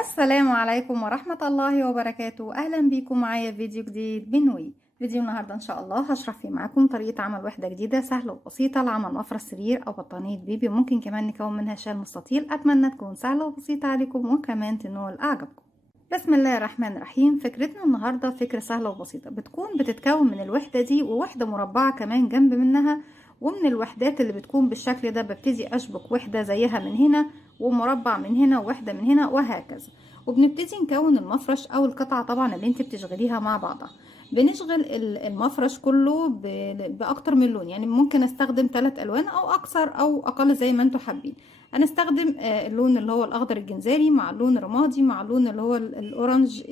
السلام عليكم ورحمة الله وبركاته. أهلا بيكم معايا في فيديو جديد من وي. فيديو النهاردة إن شاء الله هشرح فيه معاكم طريقة عمل وحدة جديدة سهلة وبسيطة لعمل مفرش سرير أو بطانية بيبي، وممكن كمان نكون منها شال مستطيل. أتمنى تكون سهلة وبسيطة عليكم وكمان تنول أعجابكم. بسم الله الرحمن الرحيم. فكرتنا النهاردة فكرة سهلة وبسيطة، بتتكون من الوحدة دي ووحدة مربعة كمان جنب منها، ومن الوحدات اللي بتكون بالشكل ده ببتدي أشبك وحدة زيها من هنا ومربع من هنا ووحدة من هنا وهكذا، وبنبتدي نكون المفرش او القطعة طبعا اللي انت بتشغليها مع بعضها. بنشغل المفرش كله باكتر من لون، يعني ممكن استخدم 3 الوان او اكثر او اقل زي ما انتوا حابين. هنستخدم اللون اللي هو الاخضر الجنزاري مع اللون الرمادي مع اللون اللي هو الاورنج،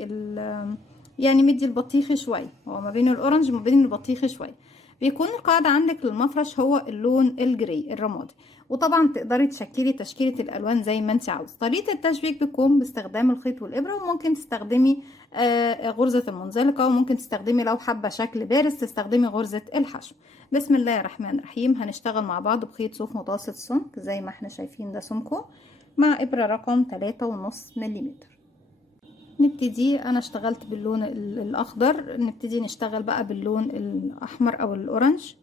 يعني مدي البطيخي شويه، هو ما بين الاورنج وما بين البطيخي شويه. بيكون القاعدة عندك للمفرش هو اللون الجري الرمادي، وطبعا تقدري تشكلي تشكيلة الالوان زي ما انت عاوز. طريقة التشبيك بتكون باستخدام الخيط والابرة، وممكن تستخدمي غرزة المنزلقة، وممكن تستخدمي لو حابة شكل بارز تستخدمي غرزة الحشو. بسم الله الرحمن الرحيم. هنشتغل مع بعض بخيط صوف متوسط السمك زي ما احنا شايفين ده سمكه، مع ابرة رقم 3.5 ملم. نبتدي، انا اشتغلت باللون الاخضر، نبتدي نشتغل بقى باللون الاحمر او الاورنج.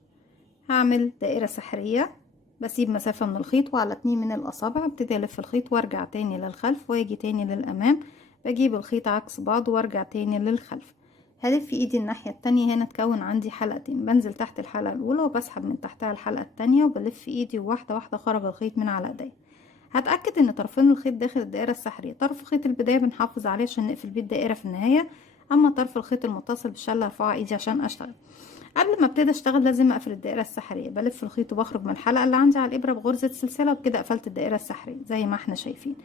هعمل دائرة سحرية، بسيب مسافة من الخيط وعلى 2 من الاصابع ابتدي الف الخيط وارجع تاني للخلف واجي تاني للامام، بجيب الخيط عكس بعض وارجع تاني للخلف. هلف ايدي الناحية التانية، هنا تكون عندي حلقتين، بنزل تحت الحلقة الاولى وبسحب من تحتها الحلقة التانية وبلف ايدي واحدة واحدة خرج الخيط من على ايدي. هتأكد ان طرفين الخيط داخل الدائرة السحرية. طرف خيط البداية بنحافظ عليه عشان نقفل بيه الدائرة في النهاية، اما طرف الخيط المتصل بالشلة ارفعه ايدي عشان اشتغل. قبل ما ابتدي اشتغل لازم اقفل الدائرة السحرية، بلف الخيط وبخرج من الحلقة اللي عندي على الابرة بغرزة سلسلة، وبكده قفلت الدائرة السحرية زي ما احنا شايفين.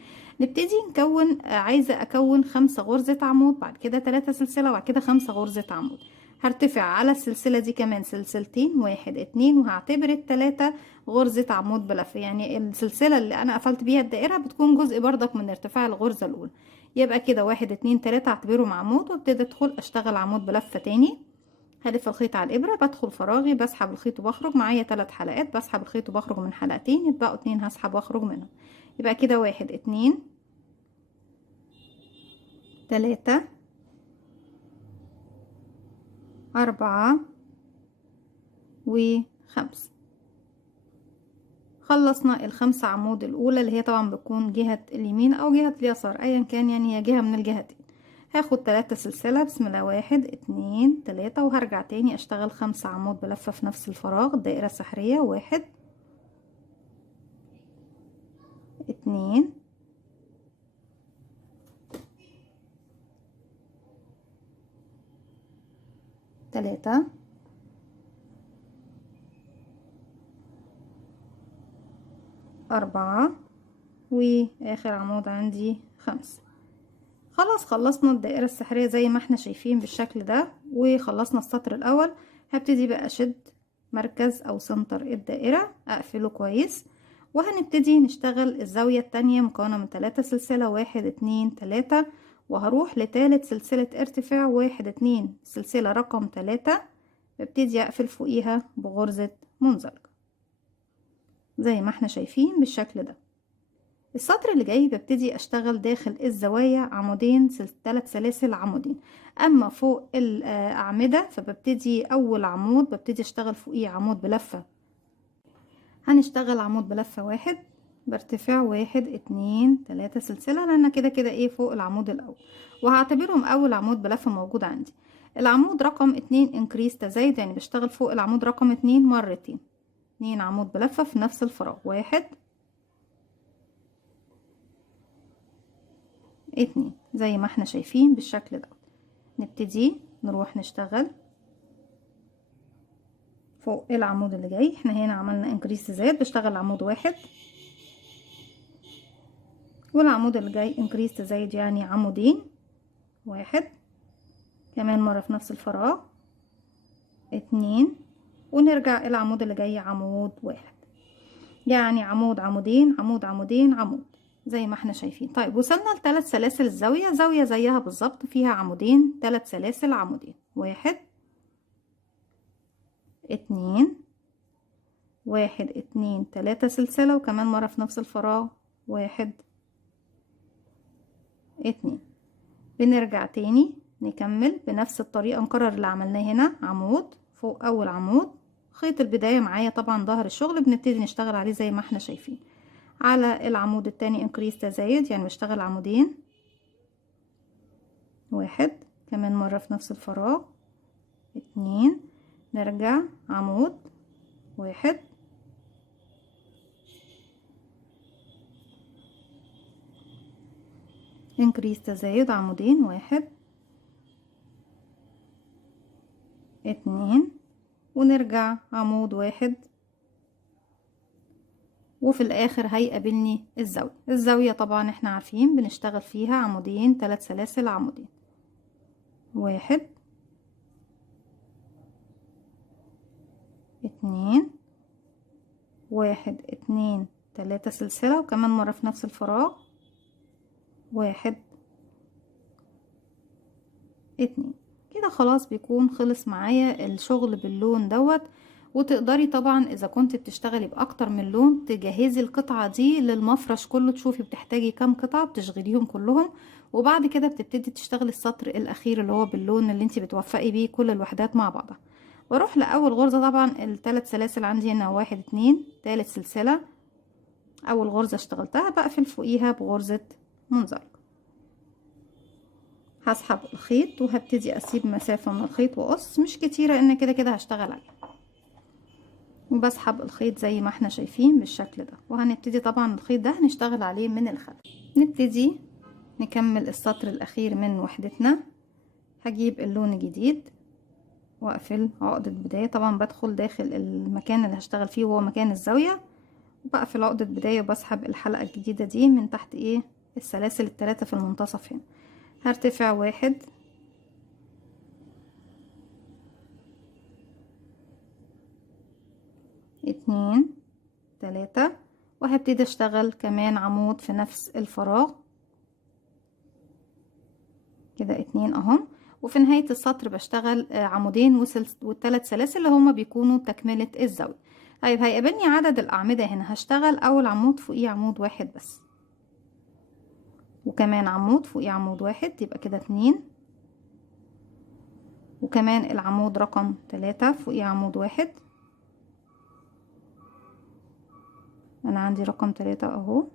نبتدي نكون، عايزة اكون 5 غرزة عمود، بعد كده 3 سلسلة، وبعد كده 5 غرزة عمود. هرتفع على السلسلة دي كمان سلسلتين، 1 2، وهعتبر ال3 غرزة عمود بلف، يعني السلسلة اللي انا قفلت بيها الدائرة بتكون جزء بردك من ارتفاع الغرزة الاولى. يبقى كده 1 2 3 اعتبرهم عمود، وابتدي ادخل اشتغل عمود بلفة تاني. هلف الخيط على الابره، بدخل فراغي، بسحب الخيط وبخرج، معايا 3 حلقات، بسحب الخيط وبخرج من حلقتين، يتبقوا 2 هسحب واخرج منهم. يبقى كده 1 2 3 4 و5. خلصنا ال5 عمود الاولى اللي هي طبعا بتكون جهة اليمين او جهة اليسار ايا كان، يعني هي جهة من الجهتين. هاخد 3 سلسلة، بسم الله، 1 2 3، وهرجع تاني اشتغل 5 عمود بلفة في نفس الفراغ الدائرة السحرية. 1 2 3 4 واخر عمود عندي 5. خلاص خلصنا الدائرة السحرية زي ما احنا شايفين بالشكل ده، وخلصنا السطر الاول. هبتدي بقى اشد مركز او سنتر الدائرة، اقفله كويس، وهنبتدي نشتغل الزاوية التانية مكونة من 3 سلسلة، 1 2 3، وهروح لتالت سلسلة ارتفاع، 1 2 سلسلة رقم 3، ببتدي اقفل فوقيها بغرزة منزلقة زي ما احنا شايفين بالشكل ده. السطر اللي جاي ببتدي اشتغل داخل الزوايا عمودين 3 سلاسل عمودين، اما فوق الاعمدة فببتدي اول عمود ببتدي اشتغل فوقيه عمود بلفة. هنشتغل عمود بلفة 1 بارتفاع 1 2 3 سلسلة، لان كده كده ايه فوق العمود الاول، وهعتبرهم اول عمود بلفة موجود عندي. العمود رقم 2 انكريس تزايد، يعني بشتغل فوق العمود رقم 2 مرتين، 2 عمود بلفة في نفس الفراغ، 1 2 زي ما احنا شايفين بالشكل ده. نبتدي نروح نشتغل فوق العمود اللي جاي، احنا هنا عملنا انكريس زاد، بشتغل عمود 1، والعمود اللي جاي انكريس زايد يعني عمودين، 1 كمان مرة في نفس الفراغ، 2، ونرجع العمود اللي جاي عمود 1، يعني عمود عمودين عمود عمودين عمود زي ما احنا شايفين. طيب وصلنا ل3 سلاسل الزاوية، زاوية زيها بالظبط فيها عمودين، 3 سلاسل عمودين، 1 2 1 2 3 سلسلة، وكمان مرة في نفس الفراغ، 1 اتنين. بنرجع تاني نكمل بنفس الطريقة، نكرر اللي عملناه هنا. عمود فوق اول عمود، خيط البداية معايا طبعا ظهر الشغل بنبتدي نشتغل عليه زي ما احنا شايفين. على العمود التاني انكريس تزايد، يعني بشتغل عمودين، واحد كمان مرة في نفس الفراغ، اتنين، نرجع عمود، واحد، انكريس تزايد عمودين، واحد، اتنين، ونرجع عمود واحد، وفي الاخر هيقابلني الزاوية. الزاوية طبعا احنا عارفين بنشتغل فيها عمودين، 3 سلاسل، عمودين، واحد، اتنين، واحد، اتنين، 3 سلسلة، وكمان مرة في نفس الفراغ، واحد، اتنين. كده خلاص بيكون خلص معايا الشغل باللون دوت. وتقدري طبعا اذا كنت بتشتغلي باكتر من لون تجهزي القطعة دي للمفرش كله، تشوفي بتحتاجي كام قطعة بتشغليهم كلهم، وبعد كده بتبتدي تشتغلي السطر الاخير اللي هو باللون اللي انت بتوفقي بيه كل الوحدات مع بعضها. بروح لاول غرزة، طبعا الثلاث سلاسل عندي هنا، واحد، اتنين، تالت سلسلة، اول غرزة اشتغلتها بقفل فوقيها بغرزة منزلقة. هسحب الخيط وهبتدي اسيب مسافة من الخيط واقص مش كتيرة، ان كده كده هشتغل عليه، وبسحب الخيط زي ما احنا شايفين بالشكل ده. وهنبتدي طبعا الخيط ده هنشتغل عليه من الخلف. نبتدي نكمل السطر الاخير من وحدتنا. هجيب اللون الجديد واقفل عقدة بداية، طبعا بدخل داخل المكان اللي هشتغل فيه وهو مكان الزاوية، وبقفل عقدة بداية وبسحب الحلقة الجديدة دي من تحت السلاسل الثلاثة في المنتصف هنا. هرتفع واحد، اتنين، تلاتة، وهبتدي اشتغل كمان عمود في نفس الفراغ كده، اتنين اهم. وفي نهاية السطر بشتغل عمودين والثلاث سلاسل اللي هما بيكونوا تكملة الزاوية. طيب هيقابلني عدد الأعمدة هنا، هشتغل أول عمود فوقيه عمود واحد بس، وكمان عمود فوقيه عمود واحد، يبقى كده اتنين، وكمان العمود رقم 3 فوقيه عمود واحد. أنا عندي رقم 3 اهو،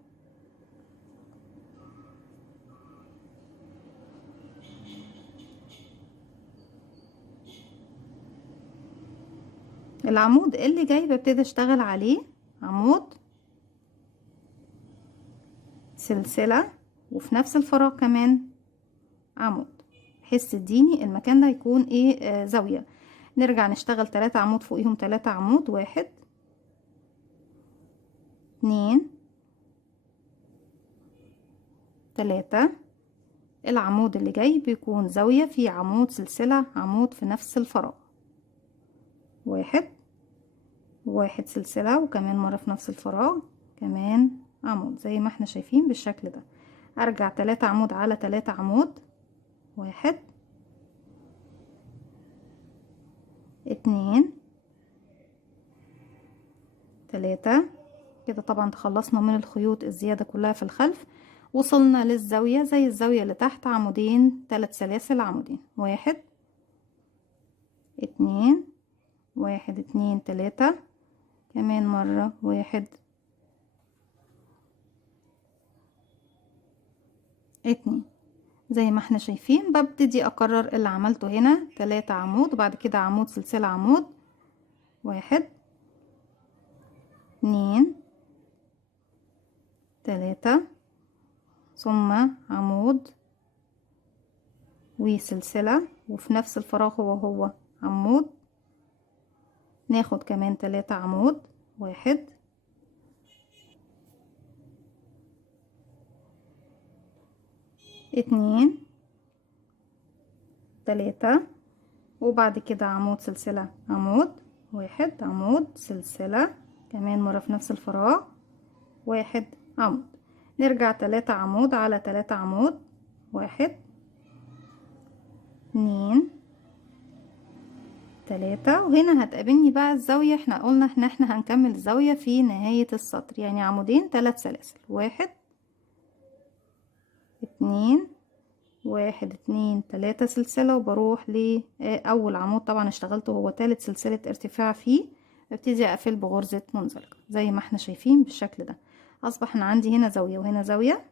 العمود اللي جاي ببتدي اشتغل عليه عمود، سلسلة، وفي نفس الفراغ كمان عمود، بحيث تديني المكان ده يكون زاوية. نرجع نشتغل 3 عمود فوقيهم 3 عمود، واحد، اتنين، تلاتة. العمود اللي جاي بيكون زاوية في عمود، سلسلة، عمود في نفس الفراغ، واحد، واحد، سلسلة، وكمان مرة في نفس الفراغ كمان عمود زي ما احنا شايفين بالشكل ده. ارجع 3 عمود على 3 عمود، واحد، اتنين، تلاتة. كده طبعا تخلصنا من الخيوط الزيادة كلها في الخلف. وصلنا للزاوية زي الزاوية اللي تحت، عمودين، 3 سلاسل، عمودين، واحد، اتنين، واحد، اتنين، تلاتة، كمان مرة، واحد، اتنين. زي ما احنا شايفين ببتدي اكرر اللي عملته هنا، 3 عمود وبعد كده عمود، سلسلة، عمود، واحد، اتنين، تلاتة، ثم عمود وسلسلة، وفي نفس الفراغ هو عمود، ناخد كمان 3 عمود، واحد، اتنين، تلاتة، وبعد كده عمود، سلسلة، عمود، واحد، عمود، سلسلة، كمان مرة في نفس الفراغ، واحد، عمود. نرجع 3 عمود على 3 عمود، واحد، اتنين، تلاتة. وهنا هتقابلني بقى الزاوية، احنا قلنا احنا هنكمل الزاوية في نهاية السطر، يعني عمودين، 3 سلاسل، واحد، اتنين، 1 2 3 سلسلة، وبروح لأول عمود طبعا اشتغلته هو تالت سلسلة ارتفاع فيه، ببتدي اقفل بغرزة منزلقة زي ما احنا شايفين بالشكل ده. اصبح انا عندي هنا زاوية وهنا زاوية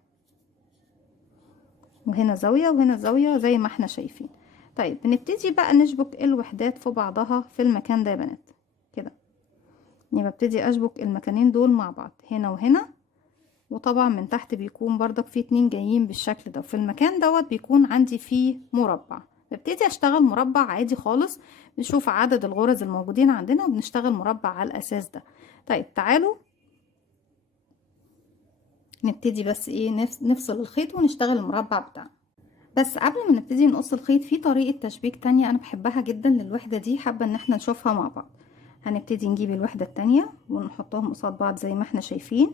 وهنا زاوية وهنا زاوية زي ما احنا شايفين. طيب بنبتدي بقى نشبك الوحدات في بعضها في المكان ده يا بنات كده، يعني ببتدي اشبك المكانين دول مع بعض هنا وهنا، وطبعا من تحت بيكون برضك في 2 جايين بالشكل ده، وفي المكان دوت بيكون عندي فيه مربع. ببتدي اشتغل مربع عادي خالص، نشوف عدد الغرز الموجودين عندنا وبنشتغل مربع على الاساس ده. طيب تعالوا نبتدي بس ايه نفصل الخيط ونشتغل المربع بتاعنا. بس قبل ما نبتدي نقص الخيط في طريقة تشبيك تانية انا بحبها جدا للوحدة دي، حابة ان احنا نشوفها مع بعض. هنبتدي نجيب الوحدة التانية ونحطهم قصاد بعض زي ما احنا شايفين.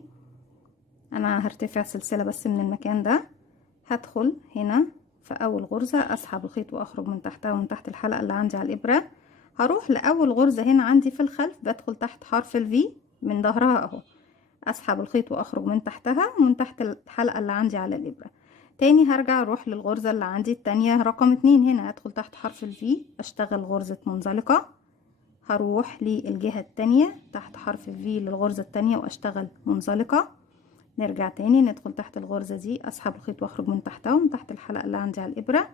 انا هرتفع سلسلة بس من المكان ده، هدخل هنا في اول غرزة، اسحب الخيط واخرج من تحتها ومن تحت الحلقة اللي عندي على الابرة. هروح لاول غرزة هنا عندي في الخلف، بدخل تحت حرف الفي من ظهرها اهو، اسحب الخيط واخرج من تحتها ومن تحت الحلقة اللي عندي على الابرة. تاني هرجع اروح للغرزة اللي عندي التانية رقم 2، هنا هدخل تحت حرف الفي اشتغل غرزة منزلقة، هروح للجهة التانية تحت حرف الفي للغرزة التانية واشتغل منزلقة. نرجع تاني ندخل تحت الغرزة دي، اسحب الخيط واخرج من تحتها ومن تحت الحلقة اللي عندي على الابرة.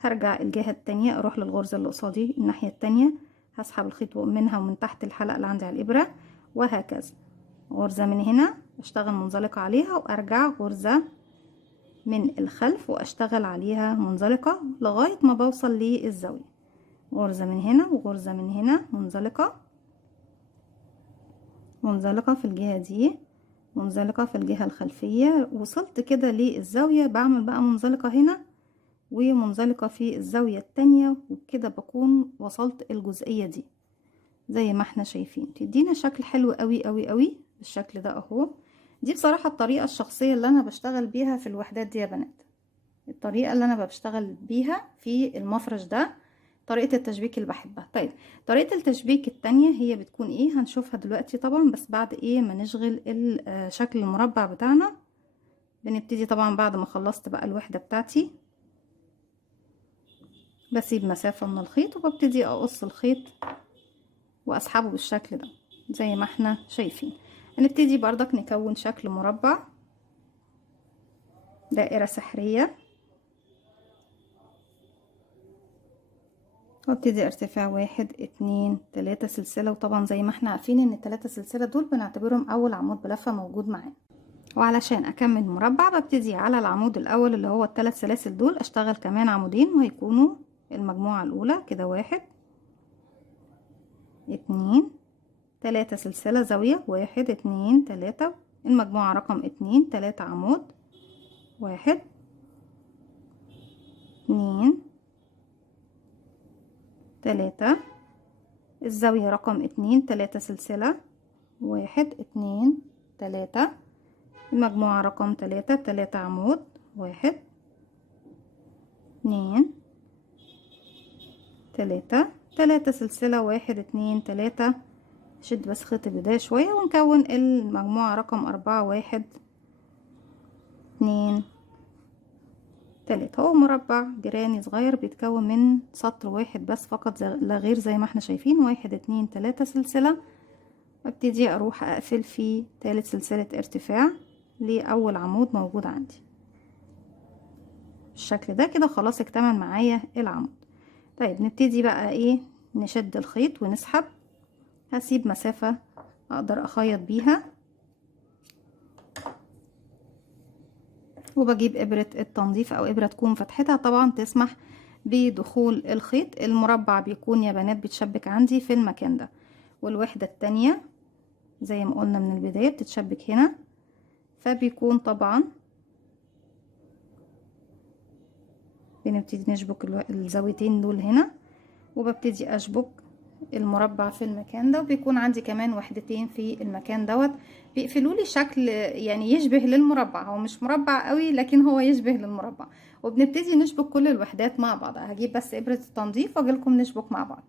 هرجع الجهة التانية اروح للغرزة اللي قصادي الناحية التانية، هسحب الخيط منها ومن تحت الحلقة اللي عندي على الابرة، وهكذا. غرزة من هنا اشتغل منزلقة عليها، وارجع غرزة من الخلف واشتغل عليها منزلقة لغاية ما بوصل للزاوية. غرزة من هنا وغرزة من هنا منزلقة، منزلقة في الجهة دي، منزلقة في الجهة الخلفية. وصلت كده للزاوية، بعمل بقى منزلقة هنا ومنزلقة في الزاوية التانية، وبكده بكون وصلت الجزئية دي زي ما احنا شايفين. تدينا شكل حلو قوي قوي قوي بالشكل ده اهو. دي بصراحة الطريقة الشخصية اللي انا بشتغل بيها في الوحدات دي يا بنات، الطريقة اللي انا بشتغل بيها في المفرش ده، طريقة التشبيك اللي بحبها. طيب طريقة التشبيك التانية هي بتكون ايه؟ هنشوفها دلوقتي طبعا، بس بعد ايه ما نشغل شكل المربع بتاعنا. بنبتدي طبعا بعد ما خلصت بقى الوحدة بتاعتي، بسيب مسافة من الخيط وببتدي اقص الخيط واسحبه بالشكل ده زي ما احنا شايفين. هنبتدي بردك نكون شكل مربع، دائرة سحرية، وابتدي ارتفاع 1 2 3 سلسلة. وطبعا زي ما احنا عارفين ان ال3 سلسلة دول بنعتبرهم اول عمود بلفة موجود معانا. وعلشان اكمل مربع ببتدي على العمود الاول اللي هو ال3 سلاسل دول اشتغل كمان عمودين، وهيكونوا المجموعة الاولى كده 1 2 3 سلسلة زاوية، 1 2 3 المجموعة رقم 2 3 عمود، 1 2 3 الزاوية رقم 2 3 سلسلة، 1 2 3 المجموعة رقم 3 3 عمود، 1 2 3 3 سلسلة، 1 2 3 شد بس خيط البداية شوية ونكون المجموعة رقم 4 1 2 3. هو مربع جيراني صغير بيتكون من سطر واحد بس فقط لا غير زي ما احنا شايفين. 1 2 3 سلسلة، وابتدي اروح اقفل في ثالث سلسلة ارتفاع لأول عمود موجود عندي بالشكل ده. كده خلاص اكتمل معايا العمود. طيب نبتدي بقى ايه؟ نشد الخيط ونسحب. هسيب مسافة اقدر اخيط بيها، وبجيب ابرة التنظيف او ابرة تكون فتحتها طبعا تسمح بدخول الخيط. المربع بيكون يا بنات بيتشبك عندي في المكان ده، والوحدة التانية زي ما قلنا من البداية بتتشبك هنا، فبيكون طبعا بنبتدي نشبك الزاويتين دول هنا، وببتدي اشبك المربع في المكان ده. وبيكون عندي كمان وحدتين في المكان دوت بيقفلوا لي شكل يعني يشبه للمربع، هو مش مربع قوي لكن هو يشبه للمربع. وبنبتدي نشبك كل الوحدات مع بعض. هجيب بس ابرة التنظيف واجيلكم نشبك مع بعض.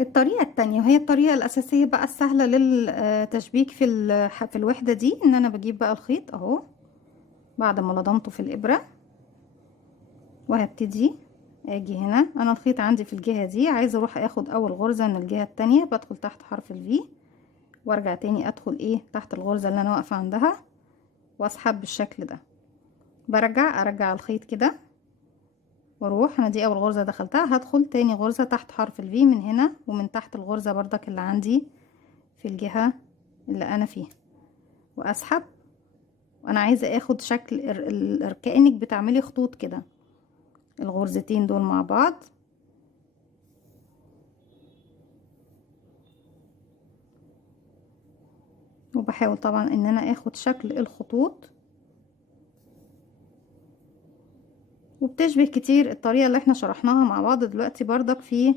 الطريقة التانية وهي الطريقة الأساسية بقى السهلة للتشبيك في الوحدة دي، ان انا بجيب بقى الخيط اهو بعد ما لضمته في الإبرة، وهبتدي اجي هنا، انا الخيط عندي في الجهة دي، عايزة اروح اخد اول غرزة من الجهة التانية، بدخل تحت حرف الفي وارجع تاني ادخل ايه تحت الغرزة اللي انا واقفة عندها واسحب بالشكل ده. ارجع الخيط كده واروح، انا دي اول غرزة دخلتها، هدخل تاني غرزة تحت حرف الفي من هنا ومن تحت الغرزة بردك اللي عندي في الجهة اللي انا فيها، واسحب. وانا عايزة اخد شكل كأنك بتعملي خطوط كده، الغرزتين دول مع بعض. وبحاول طبعا ان انا اخد شكل الخطوط، وبتشبه كتير الطريقة اللي احنا شرحناها مع بعض دلوقتي بردك في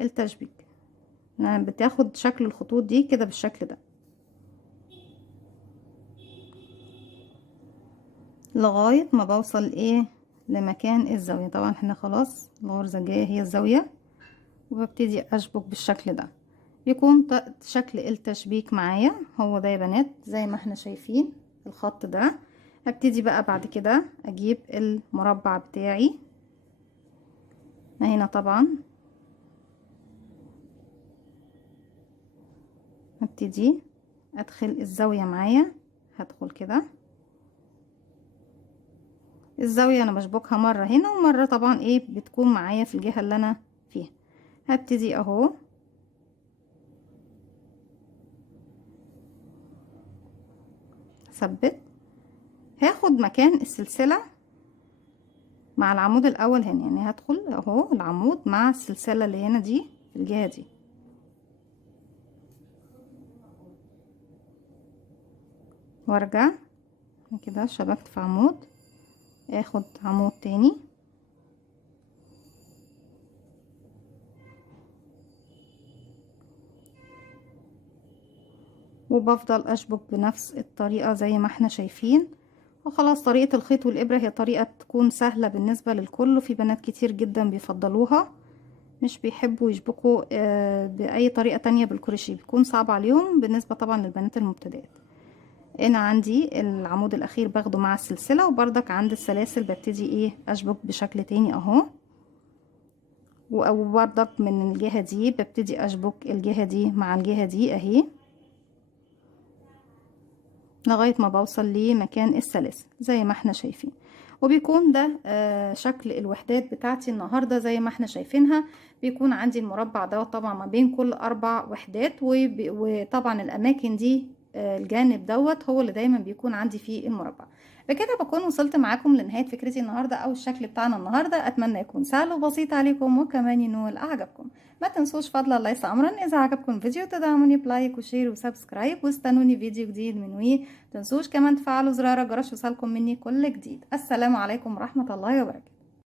التشبيك، يعني بتاخد شكل الخطوط دي كده بالشكل ده لغاية ما بوصل ايه لمكان الزاوية. طبعا احنا خلاص الغرزة الجاية هي الزاوية، وببتدي اشبك بالشكل ده. يكون شكل التشبيك معايا هو ده يا بنات زي ما احنا شايفين الخط ده. هبتدي بقى بعد كده اجيب المربع بتاعي هنا، طبعا هبتدي ادخل الزاوية معايا، هدخل كده الزاوية انا بشبكها مرة هنا ومرة طبعا ايه بتكون معايا في الجهة اللي انا فيها. هبتدي اهو ثبت، هاخد مكان السلسلة مع العمود الاول هنا، يعني هدخل اهو العمود مع السلسلة اللي هنا دي في الجهة دي، وارجع كده شبكت في عمود، اخد عمود تاني وبفضل اشبك بنفس الطريقة زي ما احنا شايفين. وخلاص طريقة الخيط والإبرة هي طريقة تكون سهلة بالنسبة للكل، وفي بنات كتير جدا بيفضلوها مش بيحبوا يشبكوا بأي طريقة تانية بالكروشيه، بيكون صعب عليهم بالنسبة طبعا للبنات المبتدئات. هنا عندي العمود الأخير باخده مع السلسلة، وبردك عند السلاسل ببتدي ايه أشبك بشكل تاني اهو، او بردك من الجهة دي ببتدي أشبك الجهة دي مع الجهة دي اهي لغاية ما بوصل لمكان السلاسل زي ما احنا شايفين. وبيكون ده شكل الوحدات بتاعتي النهاردة زي ما احنا شايفينها. بيكون عندي المربع ده طبعا ما بين كل 4 وحدات، وطبعا الأماكن دي الجانب دوت هو اللي دايما بيكون عندي فيه المربع. بكده بكون وصلت معاكم لنهاية فكرتي النهاردة أو الشكل بتاعنا النهاردة. أتمنى يكون سهل وبسيط عليكم وكمان ينول أعجبكم. ما تنسوش فضلا ليس أمرا إذا عجبكم الفيديو تدعموني بلايك وشير وسبسكرايب، واستنوني فيديو جديد من وي. تنسوش كمان تفعلوا زرار الجرس يوصلكم مني كل جديد. السلام عليكم ورحمة الله وبركاته.